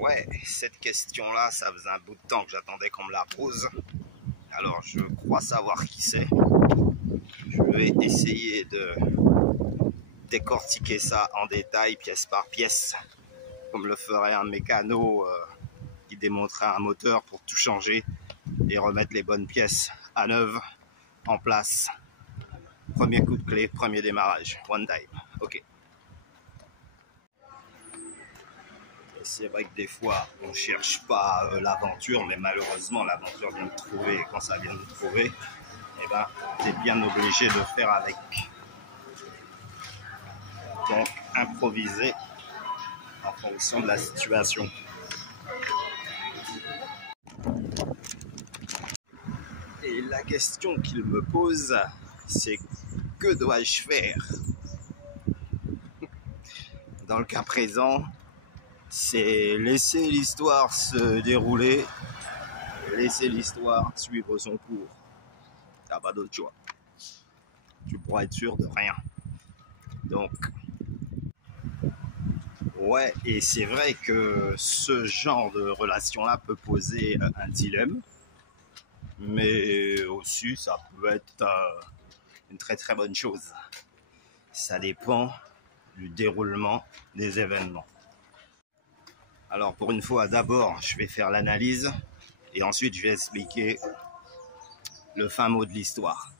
Ouais, cette question-là, ça faisait un bout de temps que j'attendais qu'on me la pose. Alors, je crois savoir qui c'est. Je vais essayer de décortiquer ça en détail, pièce par pièce, comme le ferait un mécano qui démonterait un moteur pour tout changer et remettre les bonnes pièces à neuf en place. Premier coup de clé, premier démarrage, one time. Ok. C'est vrai que des fois, on ne cherche pas l'aventure, mais malheureusement, l'aventure vient de trouver. Et quand ça vient de trouver, eh ben, tu es bien obligé de faire avec. Donc, improviser en fonction de la situation. Et la question qu'il me pose, c'est que dois-je faire? Dans le cas présent, c'est laisser l'histoire se dérouler, laisser l'histoire suivre son cours. T'as pas d'autre choix. Tu pourras être sûr de rien. Donc, ouais, et c'est vrai que ce genre de relation-là peut poser un dilemme, mais aussi ça peut être une très très bonne chose. Ça dépend du déroulement des événements. Alors pour une fois, d'abord, je vais faire l'analyse et ensuite je vais expliquer le fin mot de l'histoire.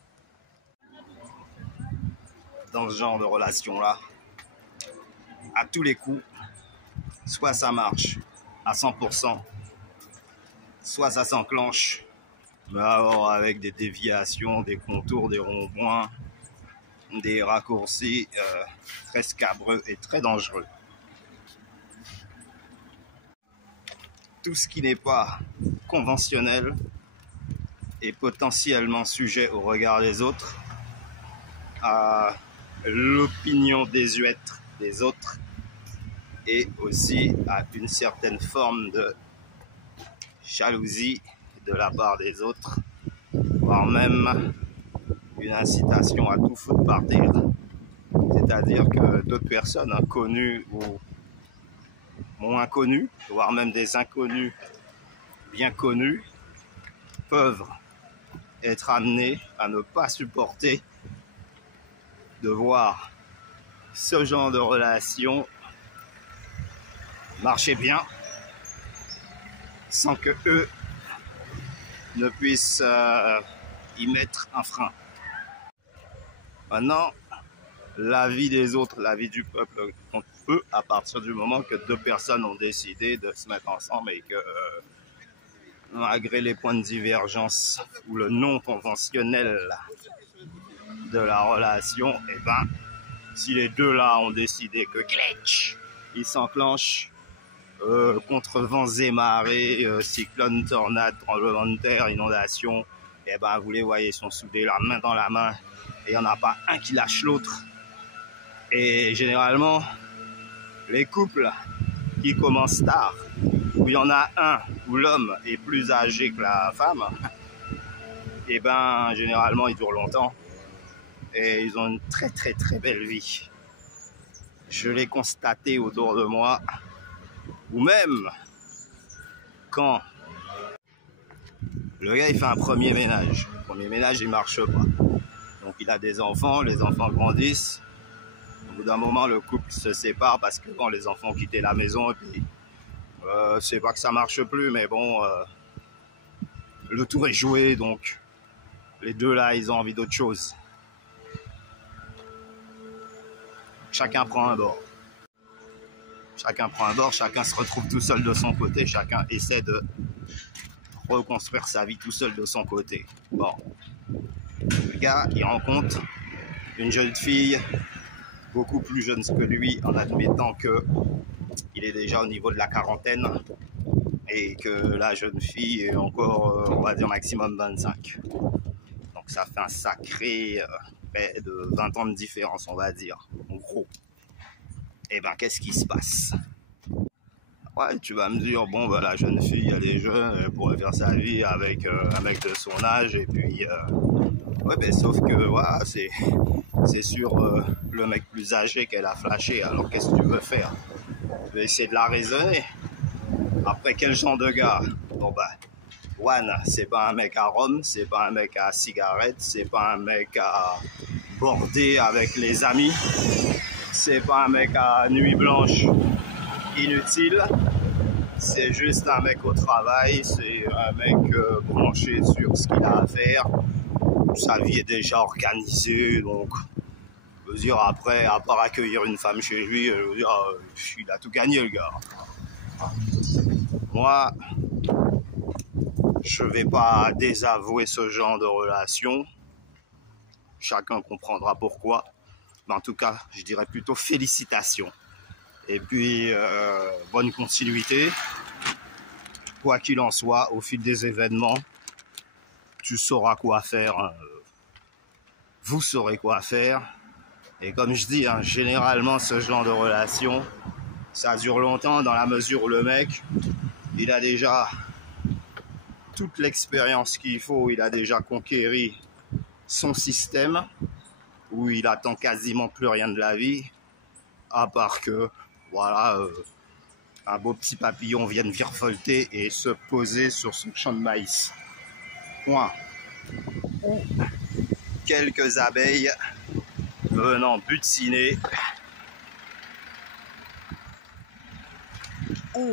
Dans ce genre de relation-là, à tous les coups, soit ça marche à 100%, soit ça s'enclenche, mais alors avec des déviations, des contours, des ronds-points, des raccourcis très scabreux et très dangereux. Tout ce qui n'est pas conventionnel est potentiellement sujet au regard des autres, à l'opinion désuète des autres et aussi à une certaine forme de jalousie de la part des autres, voire même une incitation à tout foutre par terre. C'est-à-dire que d'autres personnes inconnues ou moins connues, voire même des inconnus bien connus, peuvent être amenés à ne pas supporter de voir ce genre de relation marcher bien sans que eux ne puissent y mettre un frein. Maintenant, la vie des autres, la vie du peuple compte peu à partir du moment que deux personnes ont décidé de se mettre ensemble et que malgré les points de divergence ou le non conventionnel de la relation, eh ben, si les deux là ont décidé que glitch, ils s'enclenchent contre vents et marées, cyclones, tornades, tremblements de terre, inondations, eh ben, vous les voyez, ils sont soudés la main dans la main et il n'y en a pas un qui lâche l'autre. Et généralement, les couples qui commencent tard, où il y en a un où l'homme est plus âgé que la femme, et ben généralement ils durent longtemps et ils ont une très très très belle vie. Je l'ai constaté autour de moi, ou même quand le gars il fait un premier ménage. Le premier ménage il marche pas, donc il a des enfants, les enfants grandissent. Au bout d'un moment, le couple se sépare parce que quand les enfants ont quitté la maison, et puis c'est pas que ça marche plus, mais bon, le tour est joué, donc les deux là, ils ont envie d'autre chose. Chacun prend un bord. Chacun prend un bord, chacun se retrouve tout seul de son côté, chacun essaie de reconstruire sa vie tout seul de son côté. Bon, le gars, il rencontre une jeune fille beaucoup plus jeune que lui, en admettant que il est déjà au niveau de la quarantaine et que la jeune fille est encore, on va dire, maximum 25. Donc ça fait un sacré de 20 ans de différence, on va dire, en gros. Et ben, qu'est-ce qui se passe? Ouais, tu vas me dire, bon, ben, la jeune fille, elle est jeune, elle pourrait faire sa vie avec un mec de son âge, et puis, ouais, ben, sauf que, voilà, c'est sur le mec plus âgé qu'elle a flashé, alors qu'est-ce que tu veux faire? Tu veux essayer de la raisonner. Après, quel genre de gars? Bon bah, Juan, c'est pas un mec à rhum, c'est pas un mec à cigarette, c'est pas un mec à border avec les amis, c'est pas un mec à nuit blanche inutile, c'est juste un mec au travail, c'est un mec branché sur ce qu'il a à faire, sa vie est déjà organisée, donc je veux dire, après, à part accueillir une femme chez lui, je veux dire, il a tout gagné le gars. Moi, je vais pas désavouer ce genre de relation. Chacun comprendra pourquoi. Mais en tout cas, je dirais plutôt félicitations. Et puis, bonne continuité. Quoi qu'il en soit, au fil des événements, tu sauras quoi faire. Vous saurez quoi faire. Et comme je dis, hein, généralement, ce genre de relation, ça dure longtemps dans la mesure où le mec, il a déjà toute l'expérience qu'il faut, il a déjà conquéri son système, où il attend quasiment plus rien de la vie, à part que, voilà, un beau petit papillon vienne virevolter et se poser sur son champ de maïs. Point. Ou quelques abeilles venant butiner, ou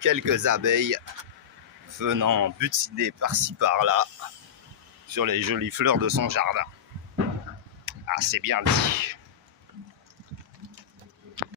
quelques abeilles venant butiner par-ci par-là sur les jolies fleurs de son jardin. Ah, c'est bien dit.